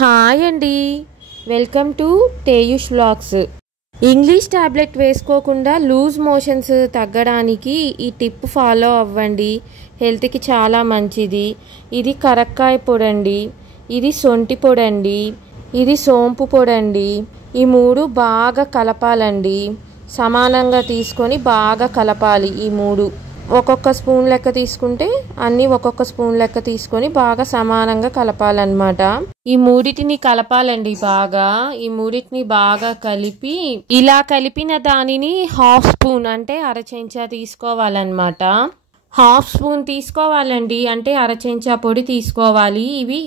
Hi అండి, welcome to Teyush vlogs. English tablet వేసుకోకుండా loose motions తగ్గడానికి ఈ టిప్ ఫాలో అవ్వండి. హెల్త్కి చాలా మంచిది. ఇది కరక్కాయ పొడి అండి, ఇది సొంటి పొడి అండి, ఇది సోంపు పొడి అండి. ఈ మూడు బాగా కలపాలండి. సమానంగా తీసుకొని బాగా కలపాలి. ఈ మూడు ఒక్కొక్క స్పూన్ లెక్క తీసుకుంటే అన్నీ ఒక్కొక్క స్పూన్ లెక్క తీసుకొని బాగా సమానంగా కలపాలన్నమాట. ఈ మూడిటిని కలపాలండి బాగా. ఈ మూడిటిని బాగా కలిపి ఇలా కలిపిన దానిని హాఫ్ స్పూన్ అంటే అర చెంచా తీసుకోవాలన్నమాట. హాఫ్ స్పూన్ తీసుకోవాలండి, అంటే అర చెంచా పొడి తీసుకోవాలి. ఇవి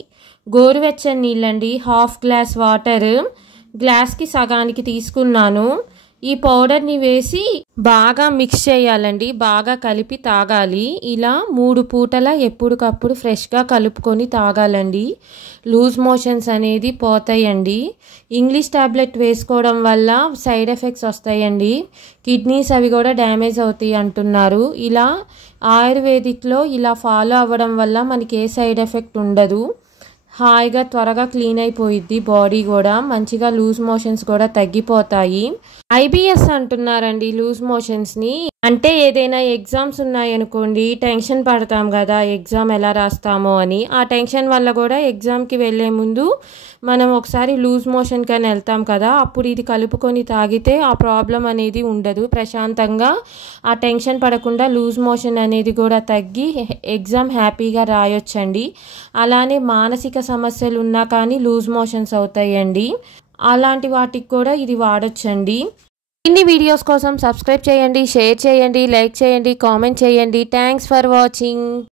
గోరువెచ్చని నీళ్ళండి. హాఫ్ గ్లాస్ వాటర్ గ్లాస్కి సగానికి తీసుకున్నాను. ఈ పౌడర్ని వేసి బాగా మిక్స్ చేయాలండి, బాగా కలిపి తాగాలి. ఇలా 3 పూటల ఎప్పటికప్పుడు ఫ్రెష్గా కలుపుకొని తాగాలండి. లూజ్ మోషన్స్ అనేది పోతాయండి. ఇంగ్లీష్ టాబ్లెట్ వేసుకోవడం వల్ల సైడ్ ఎఫెక్ట్స్ వస్తాయండి. కిడ్నీస్ అవి కూడా డ్యామేజ్ అవుతాయి అంటున్నారు. ఇలా ఆయుర్వేదిక్లో ఇలా ఫాలో అవ్వడం వల్ల మనకి ఏ సైడ్ ఎఫెక్ట్ ఉండదు. హాయిగా త్వరగా క్లీన్ అయిపోయిద్ది బాడీ కూడా. మంచిగా లూజ్ మోషన్స్ కూడా తగ్గిపోతాయి. ఐబిఎస్ అంటున్నారండి లూజ్ మోషన్స్ని. అంటే ఏదైనా ఎగ్జామ్స్ ఉన్నాయనుకోండి, టెన్షన్ పడతాం కదా ఎగ్జామ్ ఎలా రాస్తామో అని. ఆ టెన్షన్ వల్ల కూడా ఎగ్జామ్కి వెళ్ళే ముందు మనం ఒకసారి లూజ్ మోషన్ కానీ వెళ్తాం కదా, అప్పుడు ఇది కలుపుకొని తాగితే ఆ ప్రాబ్లం అనేది ఉండదు. ప్రశాంతంగా ఆ టెన్షన్ పడకుండా లూజ్ మోషన్ అనేది కూడా తగ్గి ఎగ్జామ్ హ్యాపీగా రాయొచ్చండి. అలానే మానసిక సమస్యలు ఉన్నా కానీ లూజ్ మోషన్స్ అవుతాయండి. అలాంటి వాటికి కూడా ఇది వాడొచ్చండి. ఇన్ని వీడియోస్ కోసం సబ్స్క్రైబ్ చేయండి, షేర్ చేయండి, లైక్ చేయండి, కామెంట్ చేయండి. Thanks for watching.